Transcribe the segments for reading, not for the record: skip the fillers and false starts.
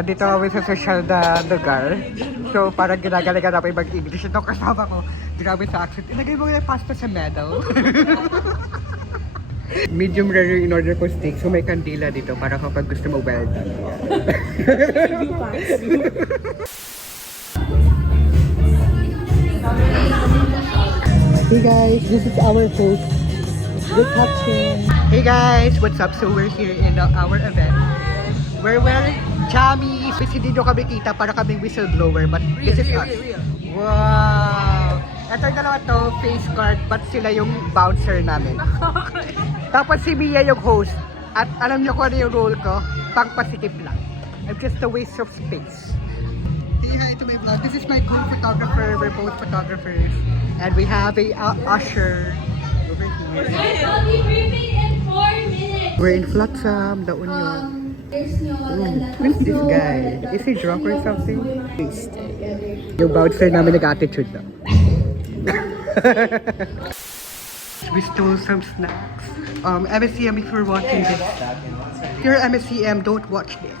Andito kami sa social na lugar. So, parang ginagalingan namin mag-English. Ito kasama ko. Grabe sa accent. Ilagay mo yung pasta sa medal. Medium rare yung in-order ko steak. So, may kandila dito para kapag gusto mo well done. Hey guys, this is our host. Good touching. Hey guys, what's up? So, we're here in our event. We're wearing jammies. Hindi nyo kami kita para kaming whistleblower, but this is us. Wow! Ito yung dalawa to, face card, but sila yung bouncer namin. Tapos si Mia yung host. At alam nyo kung ano yung role ko? Pangpasikip lang. I'm just a waste of space. Say hi to my vlog. This is my co-photographer. We're both photographers. And we have a usher over here. I'll be briefing in 4 minutes. We're in Flotsam, La Union. There's no Who's this guy? Is he drunk or something? Yung bouncer namin nag-attitude na. We stole some snacks. MSCM, if you're watching this, if you're MSCM, don't watch this.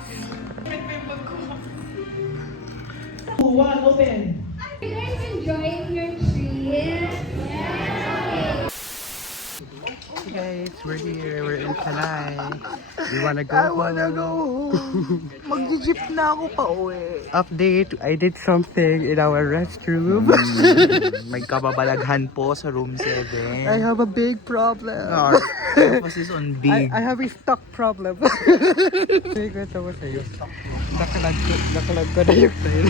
One, open. Are you guys enjoying your trip? Hey guys, we're here. We're in Tanay. We wanna go I wanna go home. Mag-jeep na ako pa uwi. Update, I did something in our restroom. May kababalaghan po sa room 7. I have a big problem. Emphasis on big. I have a stock problem. Sige ko ito mo sa'yo. Nakalag ko na yung sa'yo.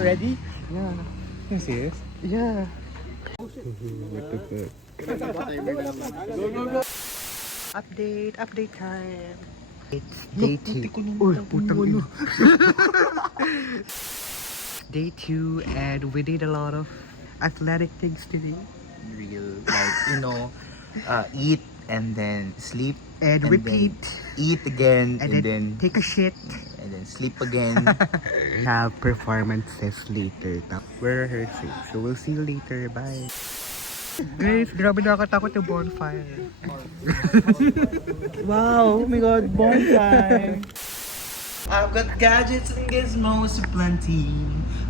Ready? Yeah. Yes, yes. Yeah. Update time. It's day 2. Uy, putang ina. Day 2 and we did a lot of athletic things today. Real, like, eat and then sleep. And repeat. Then eat again And then take a shit. and then sleep again. Have performances later. We're rehearsing. So we'll see you later. Bye. Guys, grabe nakakatakot yung bonfire. Wow, oh my god, bonfire. I've got gadgets and gizmos aplenty.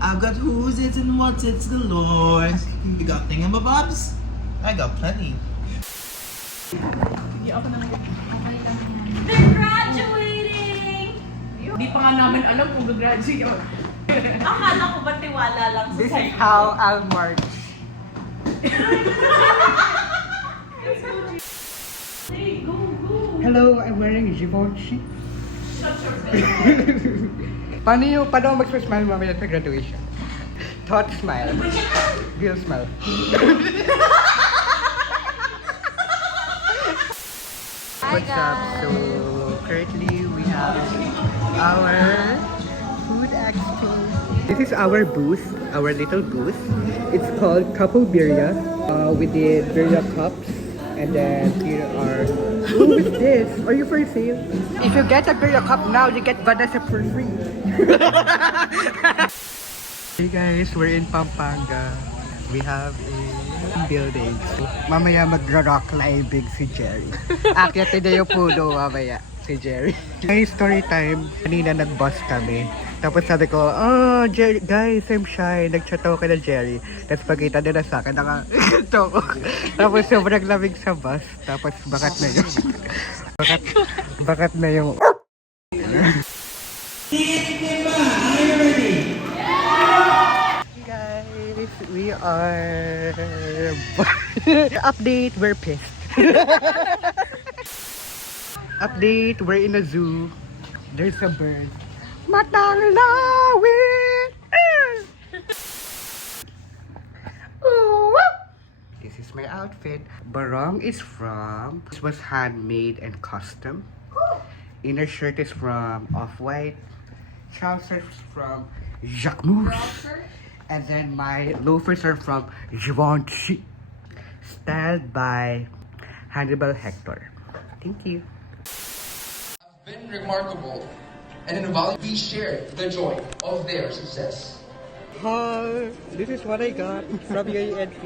I've got who's it and what's it's galore. You got thingamabobs? I got plenty. They're graduating! Hindi pa nga namin alam kung gagraduate yun. Akala ko ba tiwala lang sa This is sa'yo? how I'll march. Hey, go, go! Hello, I'm wearing Givenchy. Shut your face. Paano mag-smile mamaya sa graduation? Thought smile. Real smile. What's up? So, currently we have our food expo. This is our booth, our little booth. It's called Couple Birria. We did birria cups. And then here are... Who is this? Are you for sale? If you get a birria cup now, you get Vanessa for free. Hey guys, we're in Pampanga. We have a building. So, mamaya magra-rock climbing si Jerry. Akyat na yung puno mamaya si Jerry. May story time. Kanina nag-bus kami. Tapos sabi ko, Jerry, guys, I'm shy. Nag-chat ako kay Jerry. Tapos pagkita nila sa akin, naka-ito ko. Tapos sobrang lamig sa bus. Tapos bakat na yung... bakat na yung... Guys, we are... Update, we're pissed. Update, we're in a zoo. There's a bird. Matang lawin! This is my outfit. Barong is from... This was handmade and custom. Inner shirt is from Off-White. Trousers from Jacquemus. And then my loafers are from Givenchy. Styled by Hannibal Hector. Thank you. Been remarkable and invaluable. We share the joy of their success. Hi, this is what I got from UANP.